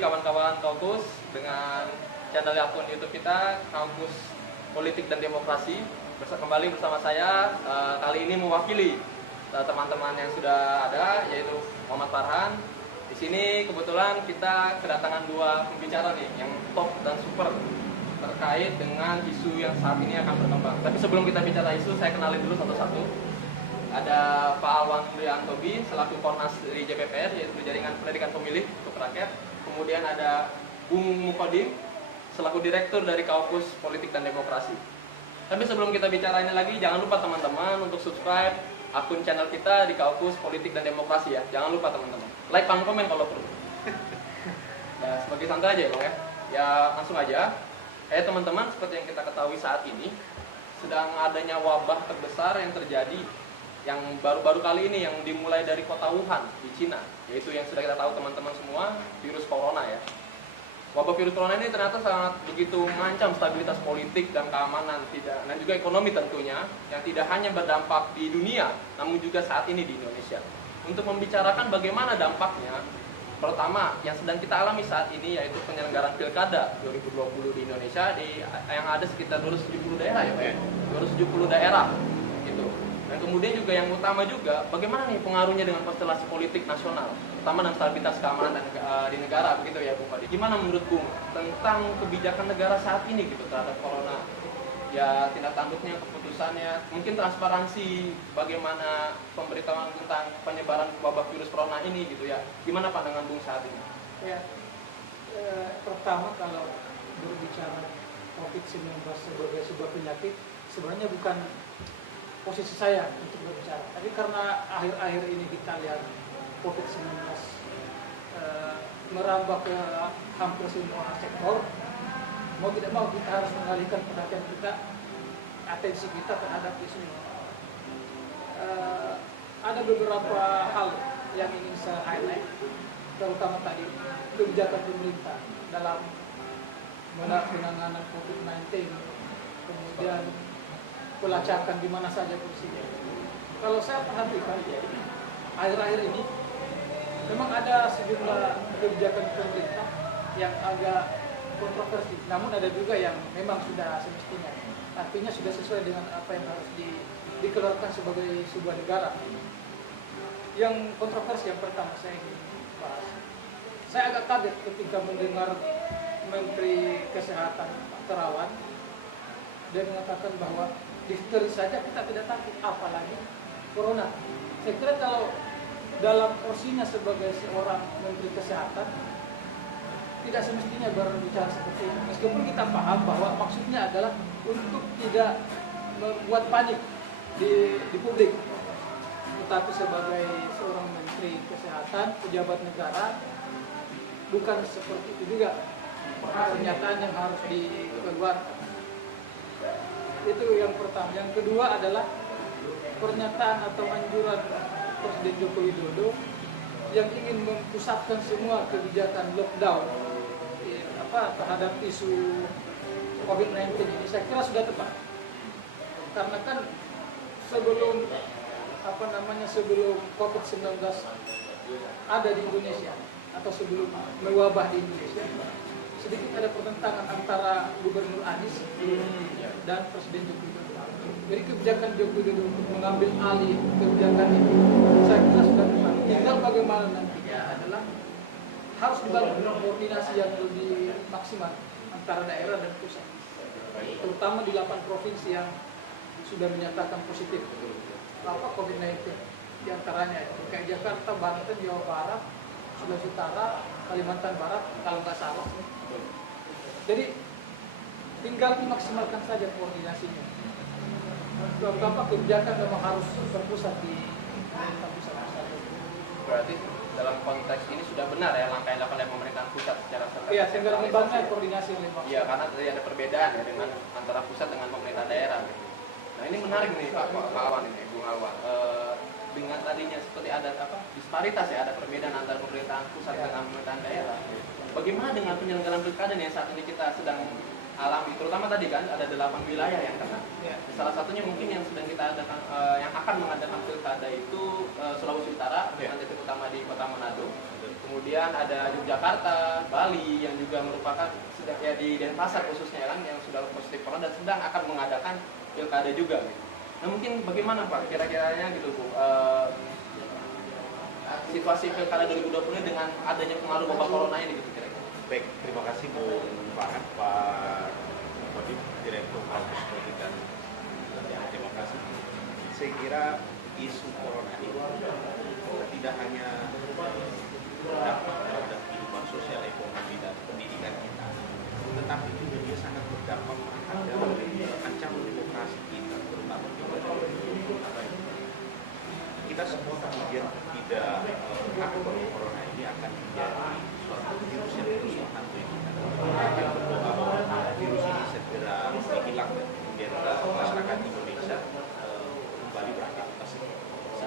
kawan-kawan Kampus dengan channel akun YouTube kita Kampus Politik dan Demokrasi. Kembali bersama saya kali ini mewakili teman-teman yang sudah ada, yaitu Muhammad Farhan. Di sini kebetulan kita kedatangan dua pembicara nih yang top dan super terkait dengan isu yang saat ini akan berkembang. Tapi sebelum kita bicara isu, saya kenalin dulu satu-satu. Ada Pak Alwan Riantobi selaku Kornas dari JPPR, yaitu Jaringan Pendidikan Pemilih untuk Rakyat. Kemudian ada Bung Mukodim selaku Direktur dari Kampus Politik dan Demokrasi. Tapi sebelum kita bicara ini lagi, jangan lupa teman-teman untuk subscribe akun channel kita di Kampus Politik dan Demokrasi ya. Jangan lupa teman-teman. Like dan komen kalau perlu. Ya, sebagai santai aja ya Bang ya. Ya langsung aja. Teman-teman, seperti yang kita ketahui saat ini sedang adanya wabah terbesar yang terjadi yang baru-baru kali ini yang dimulai dari kota Wuhan di Cina, yaitu yang sudah kita tahu teman-teman semua, virus corona ya. Wabah virus corona ini ternyata sangat begitu mengancam stabilitas politik dan keamanan dan juga ekonomi tentunya, yang tidak hanya berdampak di dunia, namun juga saat ini di Indonesia. Untuk membicarakan bagaimana dampaknya, pertama yang sedang kita alami saat ini yaitu penyelenggaraan Pilkada 2020 di Indonesia yang ada sekitar 270 daerah ya Pak ya. 270 daerah gitu. Dan kemudian juga yang utama juga bagaimana nih pengaruhnya dengan konstelasi politik nasional, terutama dan stabilitas keamanan di negara begitu ya Bung Fadi. Gimana menurut Bung tentang kebijakan negara saat ini gitu terhadap corona? Ya tindak tanduknya, keputusannya, mungkin transparansi bagaimana pemberitahuan tentang penyebaran wabah virus corona ini gitu ya. Gimana Pak dengan Bung saat ini? Ya, pertama kalau berbicara COVID-19 sebagai sebuah penyakit, sebenarnya bukan posisi saya untuk berbicara. Tapi karena akhir-akhir ini kita lihat COVID-19 merambah ke hampir semua sektor, mau tidak mau kita harus mengalihkan perhatian kita, atensi kita terhadap isu ini. Ada beberapa hal yang ingin saya highlight, terutama tadi kebijakan pemerintah dalam penanganan COVID-19, kemudian pelacakan di mana saja kursinya. Kalau saya perhatikan, akhir-akhir ini memang ada sejumlah kebijakan pemerintah yang agak kontroversi, namun ada juga yang memang sudah semestinya, artinya sudah sesuai dengan apa yang harus dikeluarkan sebagai sebuah negara. Yang kontroversi yang pertama saya ingin bahas, saya agak kaget ketika mendengar Menteri Kesehatan Pak Terawan dia mengatakan bahwa difteri saja kita tidak takut, apalagi corona. Saya kira kalau dalam porsinya sebagai seorang Menteri Kesehatan tidak semestinya berbicara seperti ini, meskipun kita paham bahwa maksudnya adalah untuk tidak membuat panik di publik. Tetapi sebagai seorang Menteri Kesehatan, pejabat negara, bukan seperti itu juga pernyataan yang harus dikeluarkan. Itu yang pertama. Yang kedua adalah pernyataan atau anjuran Presiden Joko Widodo yang ingin mempusatkan semua kebijakan lockdown terhadap isu COVID-19 ini. Saya kira sudah tepat. Karena kan sebelum sebelum COVID-19 ada di Indonesia atau sebelum mewabah di Indonesia, sedikit ada pertentangan antara Gubernur Anies dan Presiden Joko Widodo. Jadi kebijakan Joko Widodo untuk mengambil alih kebijakan itu, saya kira sudah tepat. Tinggal bagaimana nantinya adalah harus dibangun koordinasi yang lebih maksimal antara daerah dan pusat, terutama di 8 provinsi yang sudah menyatakan positif COVID-19, diantaranya DKI Jakarta, Banten, Jawa Barat, Sulawesi Utara, Kalimantan Barat, kalau nggak salah. Jadi tinggal dimaksimalkan saja koordinasinya. Beberapa kebijakan memang harus terpusat di pemerintah pusat. Berarti dalam konteks ini sudah benar ya langkah yang dilakukan oleh pemerintahan pusat secara serta. Iya, sehingga membangun koordinasi yang lebih. Iya, karena tadi ada perbedaan ya dengan antara pusat dengan pemerintah daerah. Gitu. Nah ini menarik nih Pak Alwan ini, Bung Alwan. Dengan tadinya seperti ada disparitas ya, ada perbedaan antara pemerintahan pusat dengan pemerintahan daerah. Bagaimana dengan penyelenggaraan pilkada yang saat ini kita sedang alami, terutama tadi kan ada 8 wilayah yang kena. Ya. Salah satunya mungkin yang sedang kita adakan, yang akan mengadakan pilkada itu Sulawesi Utara dengan titik utama di Kota Manado. Kemudian ada Yogyakarta, Bali yang juga merupakan sedang ya di Denpasar khususnya kan yang sudah positif corona dan sedang akan mengadakan pilkada juga. Gitu. Nah mungkin bagaimana Pak kira-kiranya gitu Bu situasi pilkada 2020 dengan adanya pengaruh wabah corona ini gitu kira-kira? Baik, terima kasih Bu Farhan, Pak Kodim, Direktur Kampus Politik dan Demokrasi. Saya kira isu corona ini tidak hanya berdampak terhadap kehidupan sosial, ekonomi, dan pendidikan kita, tetapi juga dia sangat berdampak terhadap ancaman demokrasi kita, terutama di kita semua kemudian tidak takut bahwa corona ini akan menjadi suatu virus yang terus menghantui kita. Yang berdoa bahwa virus ini segera hilang dan kemudian masyarakat Indonesia kembali beraktivitas seperti biasa.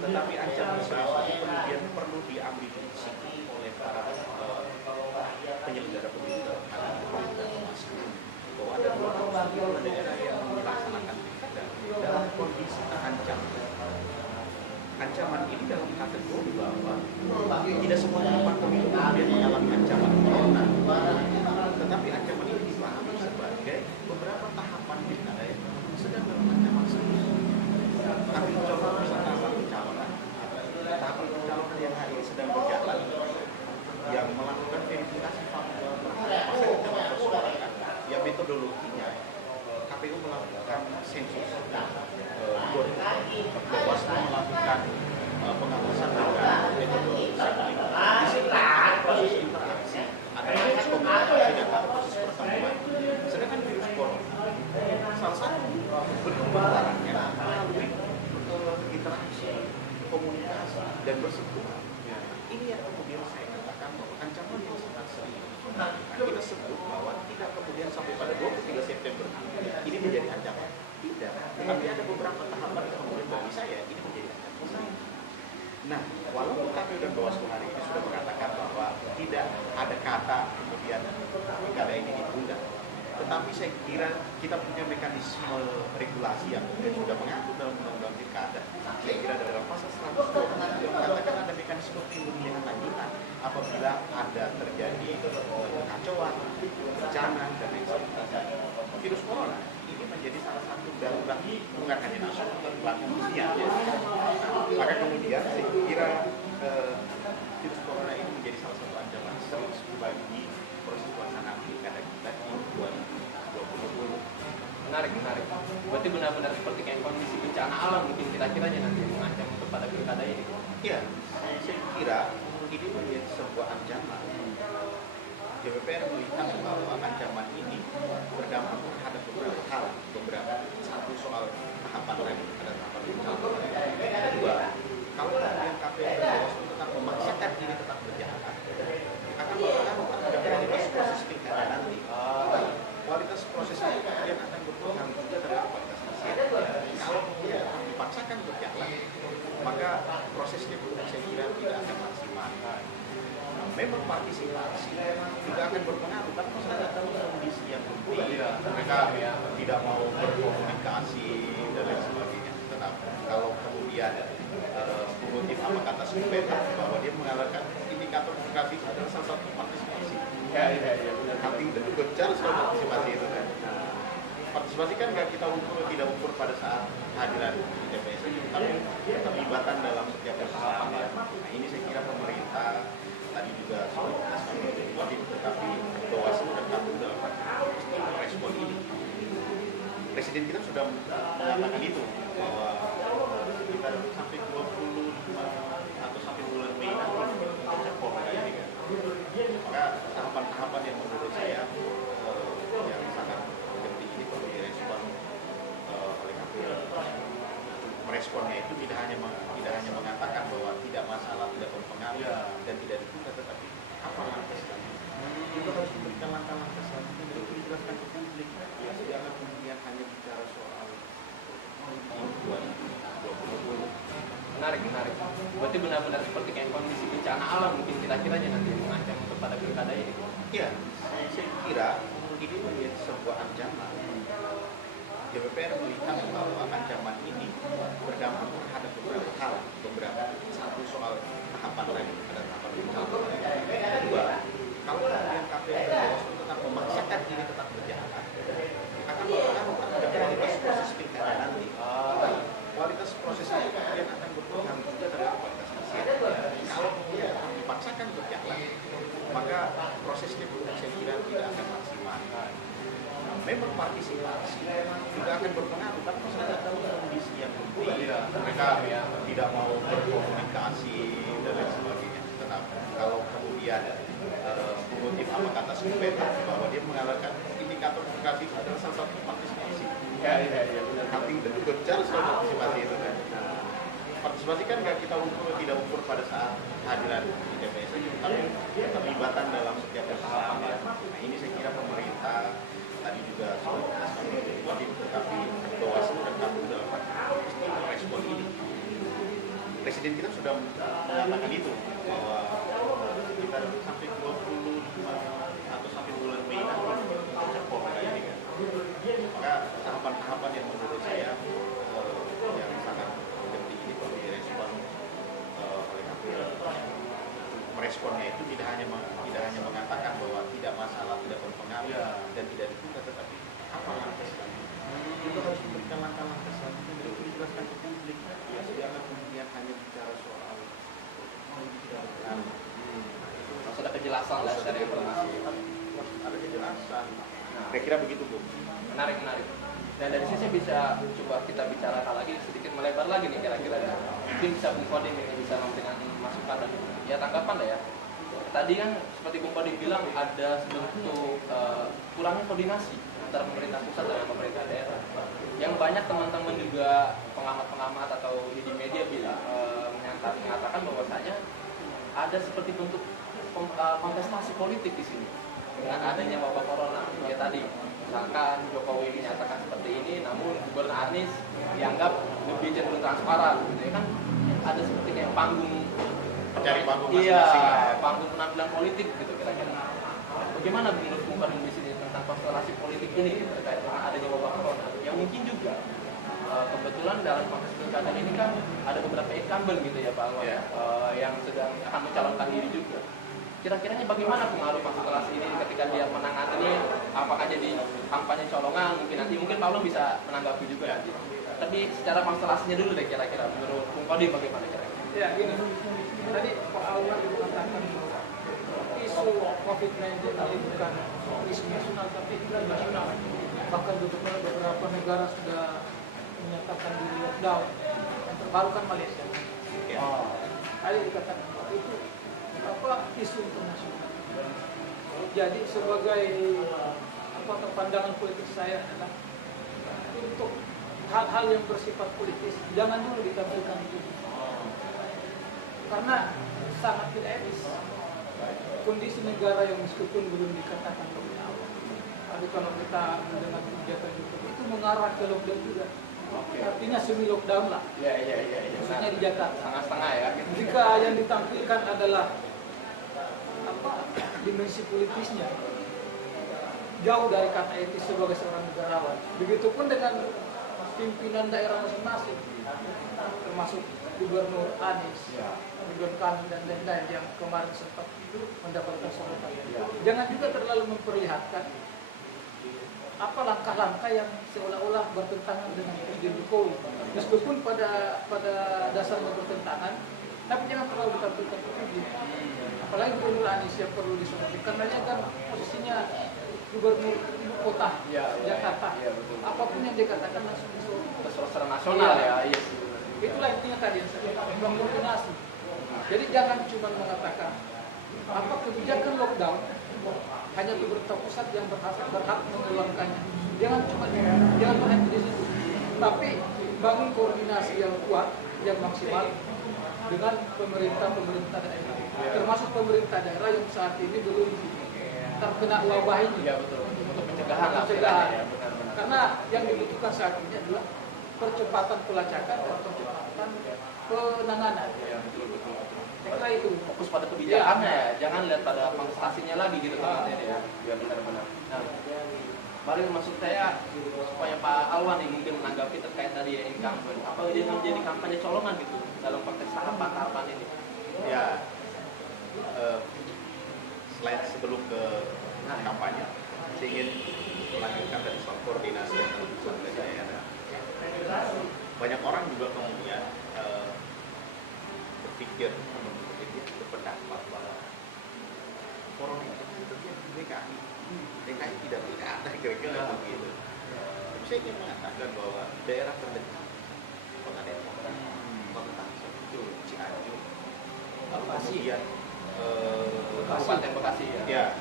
Tetapi ancaman serius ini kemudian perlu diambil sisi oleh para penyelenggara pemilu dalam hal ini pemerintah memastikan bahwa ada 250 daerah yang melaksanakan pilkada dalam kondisi terancam. Ancaman ini dalam kategori bahwa tidak semua tempat pemilu kemudian mengalami ancaman corona, tetapi ancaman ini dipahami sebagai beberapa tahapan pilkada yang sedang dalam ancaman serius. Ambil contoh misalnya tahapan pencalonan yang hari ini sedang berjalan, yang melakukan verifikasi faktual terhadap pasangan calon perseorangan, yang metodologinya KPU melakukan sensus. Bawaslu melakukan pengawasan dengan metode sampling. Di sini ada proses interaksi, ada proses komunikasi dan ada proses pertemuan. Sedangkan virus corona, salah satu bentuk penularannya melalui interaksi, komunikasi dan bersentuhan. Ini yang kemudian saya katakan bahwa ancaman yang sangat serius. Nah, kita sebut bahwa tidak kemudian sampai pada 23 September ini menjadi ancaman. Tidak, tapi ada beberapa tahapan yang kemudian bagi saya ini menjadi ancaman saya. Nah, walaupun KPU dan Bawaslu hari ini sudah mengatakan bahwa tidak ada kata kemudian pilkada ini ditunda, tetapi saya kira kita punya mekanisme regulasi yang kemudian sudah mengatur dalam undang-undang pilkada. Saya kira dalam pasal 120 yang mengatakan ada mekanisme pemulihan lanjutan apabila ada terjadi kekacauan, bencana dan lain sebagainya. Virus corona ini menjadi salah satu darurat bukan hanya nasional tapi dunia. Maka kemudian saya kira virus corona ini menjadi salah satu ancaman serius bagi proses pelaksanaan pilkada kita di 2020. Menarik. Berarti benar-benar seperti kayak kondisi bencana alam mungkin kira-kiranya nanti mengancam kepada pilkada ini. Iya, saya kira ini menjadi sebuah ancaman. DPR melihat bahwa ancaman ini berdampak terhadap beberapa hal, satu soal tahapan lagi, ada tahapan pencalonan. Kedua, kalau kemudian KPU dan Bawaslu tetap memaksakan ini tetap berjalan, akan berpengaruh terhadap kualitas proses pilkada nanti. Kualitas proses itu kemudian akan berpengaruh juga terhadap kualitas hasil. Kalau kemudian dipaksakan berjalan, maka prosesnya saya kira tidak akan maksimal. Memang partisipasi juga akan berpengaruh karena masyarakat dalam kondisi yang berbeda, mereka tidak mau berkomunikasi dan lain sebagainya. Tetapi kalau kemudian mengutip apa kata Schumpeter bahwa dia mengatakan indikator komunikasi itu adalah salah satu partisipasi. Ya, benar. Tapi itu juga bicara soal partisipasi itu kan. Partisipasi kan nggak kita ukur, tidak ukur pada saat hadiran di TPS, tapi keterlibatan dalam setiap tahapan. Nah, ini saya kira pemerintah tadi juga sudah kita tetapi Bawaslu dan KPU dalam respon ini. Presiden kita sudah mengatakan itu bahwa kita sampai 25 atau sampai bulan Mei nanti puncak corona ini kan. Maka tahapan-tahapan yang menurut saya yang sangat penting ini perlu direspon oleh KPU. Meresponnya itu tidak hanya mengatakan bahwa tidak masalah, tidak berpengaruh dan tidak ditunda, tetapi apa langkah selanjutnya. Juga harus memberikan langkah-langkah selanjutnya dan itu dijelaskan ke publik. Jangan kemudian hanya bicara soal 2020. Menarik. Berarti benar-benar seperti kayak kondisi bencana alam mungkin kira-kiranya nanti mengancam kepada pilkada ini. Iya, saya kira ini menjadi sebuah ancaman. DPR melihat bahwa ancaman ini berdampak terhadap beberapa hal, satu soal tahapan tadi, ada tahapan pencalonan. Kedua, kalau kemudian KPU dan Bawaslu tetap memaksakan ini tetap berjalan, akan berpengaruh terhadap kualitas proses pilkada nanti. Kualitas proses itu kemudian akan berpengaruh juga terhadap kualitas hasil. Kalau kemudian dipaksakan berjalan, maka prosesnya pun saya kira tidak akan maksimal. Memang partisipasi juga akan berpengaruh, tapi masyarakat dalam kondisi yang penting, mereka tidak mau berkomunikasi dan lain sebagainya. Tetapi kalau kemudian mengutip apa kata Schumpeter bahwa dia mengatakan indikator komunikasi itu adalah salah satu partisipasi. Ya, benar. Tapi itu juga bicara soal partisipasi itu kan. Partisipasi kan nggak kita ukur, tidak ukur pada saat hadiran di TPS saja, tapi keterlibatan dalam setiap tahapan. Nah, ini saya kira pemerintah tadi juga sudah dijelaskan oleh Wadim, tetapi Bawaslu dan KPU dalam respon ini. Presiden kita sudah mengatakan itu bahwa kita sampai 25 atau sampai bulan Mei nanti mencapai mereka ini kan. Maka tahapan-tahapan yang menurut saya yang sangat penting ini perlu direspon oleh KPU. Meresponnya itu tidak hanya mengatakan bahwa tidak masalah, tidak berpengaruh dan tidak ditunda, tetapi apa langkah selanjutnya. Kita harus memberikan langkah-langkah selanjutnya dan itu dijelaskan ke publik. Ya, jangan kemudian hanya bicara soal tidak berpengaruh. Harus ada kejelasan lah dari informasi. Harus ada kejelasan. Saya kira begitu, Bu. Menarik. Dan dari sini bisa coba kita bicarakan lagi sedikit melebar lagi nih kira-kira. Mungkin bisa Bung Kodim ini bisa memberikan masukan dan ya tanggapan lah ya. Tadi kan seperti Bung Kodim bilang ada sebentuk kurangnya koordinasi antara pemerintah pusat dan pemerintah daerah. Yang banyak teman-teman juga pengamat-pengamat atau di media bilang mengatakan bahwasanya ada seperti bentuk kontestasi politik di sini dengan adanya wabah corona. Ya tadi misalkan Jokowi menyatakan seperti ini, namun Gubernur Anies dianggap lebih cenderung transparan, gitu ya kan? Ada seperti kayak panggung, Mencari panggung masing-masing. iya, panggung penampilan politik gitu kira-kira. Bagaimana menurut Bung Kodim di sini tentang konstelasi politik ini gitu, terkait dengan adanya wabah corona? Yang mungkin juga kebetulan dalam konteks pilkada ini kan ada beberapa incumbent gitu ya Pak Anwar, yang sedang akan mencalonkan diri juga. Kira-kiranya bagaimana pengaruh konstelasi ini ketika dia menangani, apakah jadi kampanye colongan, mungkin Pak Ulung bisa menanggapi juga nanti. Tapi secara konstelasinya dulu deh kira-kira menurut Bung Kodim bagaimana kira-kira? Ya gini, tadi Pak Alwar mengatakan isu COVID-19 ini bukan isu nasional tapi internasional. Bahkan beberapa negara sudah menyatakan diri lockdown. Yang terbaru kan Malaysia. Tadi dikatakan itu isu internasional. Jadi sebagai pandangan politik saya adalah untuk hal-hal yang bersifat politis jangan dulu ditampilkan itu. Karena sangat tidak etis kondisi negara yang meskipun belum dikatakan lockdown, tapi kalau kita mendengar kebijakan itu mengarah ke lockdown juga. Artinya semi lockdown lah. Iya. Maksudnya di Jakarta. Setengah-setengah ya. Jika yang ditampilkan adalah dimensi politisnya jauh dari kata etis sebagai seorang negarawan. Begitupun dengan pimpinan daerah masing-masing, termasuk Gubernur Anies, Ridwan Kamil dan lain-lain yang kemarin sempat mendapatkan sorotan. Jangan juga terlalu memperlihatkan apa langkah-langkah yang seolah-olah bertentangan dengan Presiden Jokowi. Meskipun pada dasarnya bertentangan, tapi jangan terlalu ditampilkan ke publik. Apalagi Gubernur Anies yang perlu disoroti, karena dia kan posisinya Gubernur Ibu Kota Jakarta. Apapun yang dikatakan langsung disoroti. Secara nasional ya. Iya. Itulah intinya tadi yang saya katakan, koordinasi. Jadi jangan cuma mengatakan apa kebijakan lockdown hanya pemerintah pusat yang berhak mengeluarkannya. Jangan berhenti di situ. Tapi bangun koordinasi yang kuat, yang maksimal dengan pemerintah daerah. Termasuk pemerintah daerah yang saat ini belum terkena wabah ini. Iya betul. Untuk pencegahan lah. Ya, karena yang dibutuhkan saat ini adalah percepatan pelacakan dan percepatan penanganan. Iya betul. Saya kira itu. Fokus pada kebijakannya ya. Jangan lihat pada kontestasinya lagi gitu teman-teman ya. Ya benar-benar. Nah, Baru maksud saya supaya Pak Alwan ini mungkin menanggapi terkait tadi ya incumbent, apa dia menjadi kampanye colongan gitu dalam konteks tahapan-tahapan ini? Ya, selain sebelum ke kampanye, saya ingin melanjutkan dari soal koordinasi yang pusat ke daerah. Banyak orang juga kemudian berpikir berpendapat bahwa corona itu terjadi di DKI. DKI tidak pilkada, kira-kira begitu. Tapi saya ingin mengatakan bahwa daerah terdekat, Kota Depok, Kota Tangsel, Cianjur, lalu kemudian Kabupaten Bekasi ya.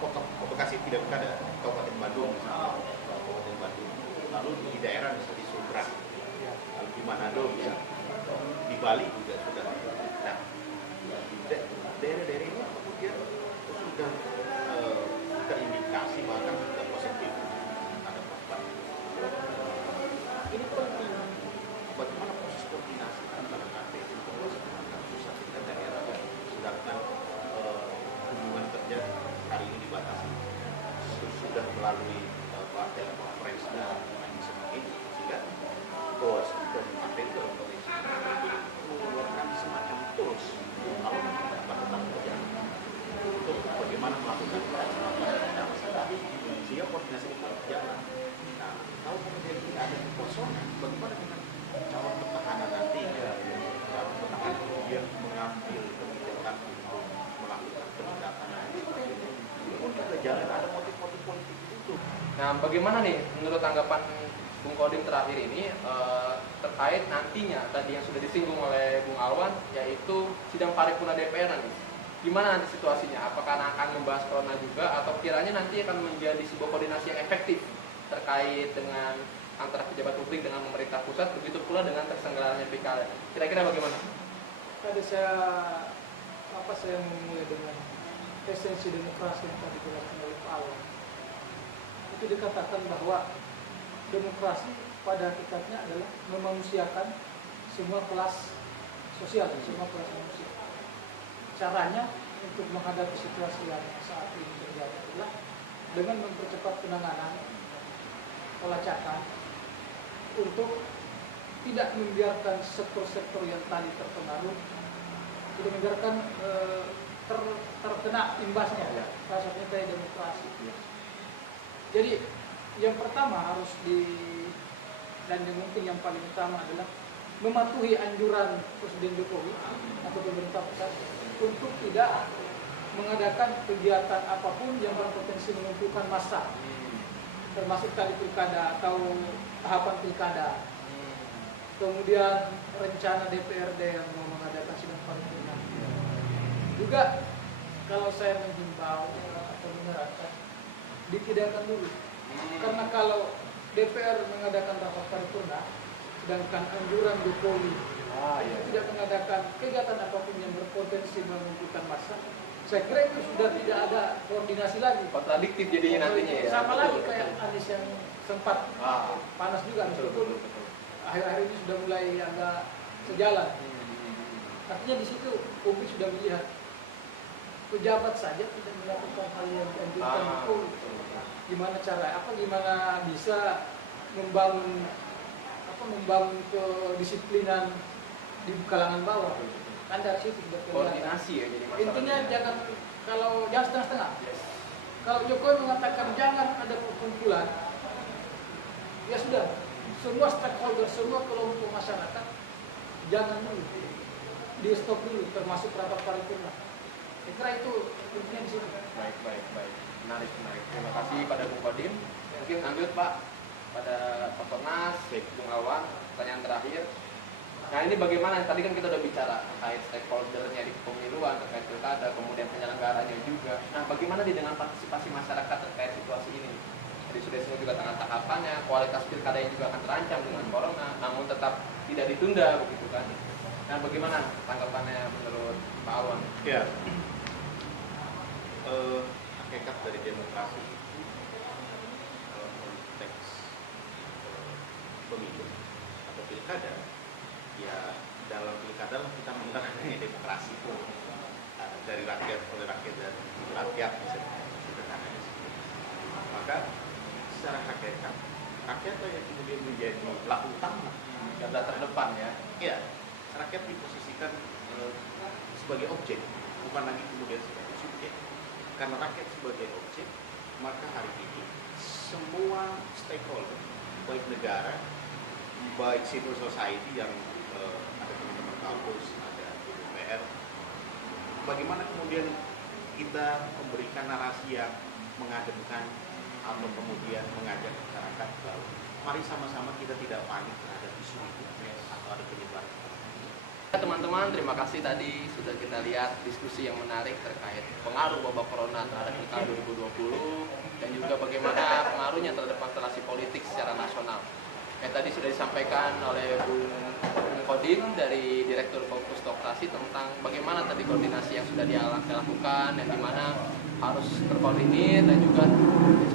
Kota Bekasi tidak pilkada, Kabupaten Bandung, Kabupaten Bandung. Lalu di daerah misalnya di Sumatera, lalu di Manado, ya, di Bali juga sudah. Nah, daerah-daerah ini kemudian sudah terindikasi bahkan sudah positif ada korban. Ini penting. Bagaimana proses koordinasi antara KPU antara pusat dan daerah, sedangkan hubungan kerja hari ini dibatasi. Sudah melalui telekonferensi dan lain sebagainya, sehingga Bawaslu dan KPU dalam konteks mengeluarkan semacam tools kalau tetap berjalan untuk bagaimana melakukan masalah sehingga koordinasi itu berjalan. Nah, kalau kemudian ini ada kekosongan, bagaimana dengan calon petahana nanti? Calon petahana kemudian mengambil kebijakan untuk melakukan penindakan dan sebagainya. Ini pun juga jalan ada motif-motif politik itu. Nah, bagaimana nih menurut tanggapan Bung Kodim terakhir ini terkait nantinya tadi yang sudah disinggung oleh Bung Alwan, yaitu sidang paripurna DPR nanti. Gimana nanti situasinya? Apakah akan membahas corona juga atau kiranya nanti akan menjadi sebuah koordinasi yang efektif terkait dengan antara pejabat publik dengan pemerintah pusat, begitu pula dengan terselenggaranya pilkada. Kira-kira bagaimana? Tadi saya memulai dengan esensi demokrasi yang tadi dijelaskan oleh Pak Alwan. Itu dikatakan bahwa demokrasi pada hakikatnya adalah memanusiakan semua kelas sosial, semua kelas manusia. Caranya untuk menghadapi situasi yang saat ini terjadi adalah dengan mempercepat penanganan pelacakan untuk tidak membiarkan sektor-sektor yang tadi terpengaruh, tidak membiarkan terkena imbasnya, salah satunya kayak demokrasi. Jadi yang pertama harus dan yang mungkin yang paling utama adalah mematuhi anjuran Presiden Jokowi atau pemerintah pusat untuk tidak mengadakan kegiatan apapun yang berpotensi mengumpulkan massa, termasuk tadi pilkada atau tahapan pilkada. Kemudian rencana DPRD yang mau mengadakan sidang paripurna. Juga kalau saya menghimbau atau menyarankan ditidakkan dulu. Karena kalau DPR mengadakan rapat paripurna, sedangkan anjuran Jokowi tidak mengadakan kegiatan apapun yang berpotensi mengumpulkan massa, saya kira itu sudah tidak ada koordinasi lagi. Kontradiktif jadinya nantinya ya. Sama lagi kayak Anies yang sempat panas juga, meskipun akhir-akhir ini sudah mulai agak sejalan. Artinya di situ publik sudah melihat pejabat saja tidak melakukan hal yang dianjurkan Jokowi. Gimana bisa membangun kedisiplinan di kalangan bawah. Kan dari situ sudah koordinasi ya jadi masalahnya. Intinya jangan setengah-setengah. Kalau Jokowi mengatakan jangan ada perkumpulan, ya sudah, semua stakeholder, semua kelompok masyarakat jangan dulu, di stop dulu, termasuk rapat paripurna. Saya kira itu intinya di situ. Baik. Menarik. Terima kasih pada Bung Kodim. Mungkin lanjut Pak pada Pak Tornas, Bung Alwan, pertanyaan terakhir. Nah ini bagaimana? Tadi kan kita udah bicara terkait stakeholdernya di pemiluan, terkait pilkada, kemudian penyelenggaranya juga. Nah bagaimana dengan partisipasi masyarakat terkait situasi ini? Jadi sudah disebut juga tengah tahapannya, kualitas pilkadanya juga akan terancam dengan corona, namun tetap tidak ditunda begitu kan? Nah bagaimana tanggapannya menurut Pak Alwan? Ya, hakikat dari demokrasi dalam konteks pemilu atau pilkada, ya dalam pilkada lah kita mengenai demokrasi itu dari rakyat oleh rakyat dan rakyat misalnya sederhananya. Maka rakyat yang kemudian menjadi pelaku utama. Garda terdepan ya. Ya, rakyat diposisikan sebagai objek, bukan lagi kemudian sebagai subjek. Karena rakyat sebagai objek, maka hari ini semua stakeholder, baik negara, baik civil society yang ada teman-teman kampus, ada DPR, bagaimana kemudian kita memberikan narasi yang mengademkan atau kemudian mengajak masyarakat bahwa mari sama-sama kita tidak panik terhadap isu itu atau ada penyebaran. Teman-teman, terima kasih tadi sudah kita lihat diskusi yang menarik terkait pengaruh wabah corona terhadap Pilkada 2020 dan juga bagaimana pengaruhnya terhadap konstelasi politik secara nasional. Tadi sudah disampaikan oleh Bung Kodim dari Direktur Fokus Doktrasi tentang bagaimana tadi koordinasi yang sudah dilakukan dan dimana harus terkoordinir dan juga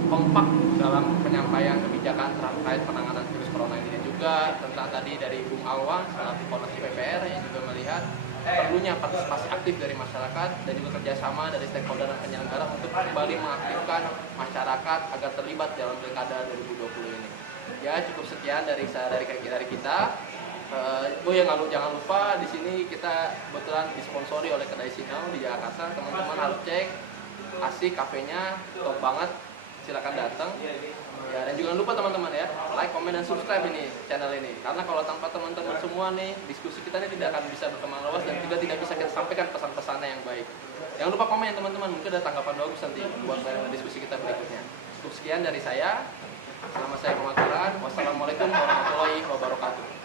kompak dalam penyampaian kebijakan terkait penanganan virus corona ini, dan juga tentang tadi dari Bung Alwan selaku Koordinasi PPR yang juga melihat perlunya partisipasi aktif dari masyarakat dan juga kerjasama dari stakeholder dan penyelenggara untuk kembali mengaktifkan masyarakat agar terlibat dalam Pilkada 2020 ini. Ya, cukup sekian dari kita. Jangan lupa di sini kita kebetulan disponsori oleh kedai Sinau di Jakarta. Teman-teman harus cek, asik kafenya, top banget. Silakan datang. Ya, dan jangan lupa teman-teman ya, like, komen, dan subscribe ini channel ini. Karena kalau tanpa teman-teman semua nih, diskusi kita ini tidak akan bisa berkembang luas dan juga tidak bisa kita sampaikan pesan-pesannya yang baik. Jangan lupa komen teman-teman, mungkin ada tanggapan bagus nanti buat diskusi kita berikutnya. Cukup sekian dari saya. Selamat saya pemakaran. Wassalamualaikum warahmatullahi wabarakatuh.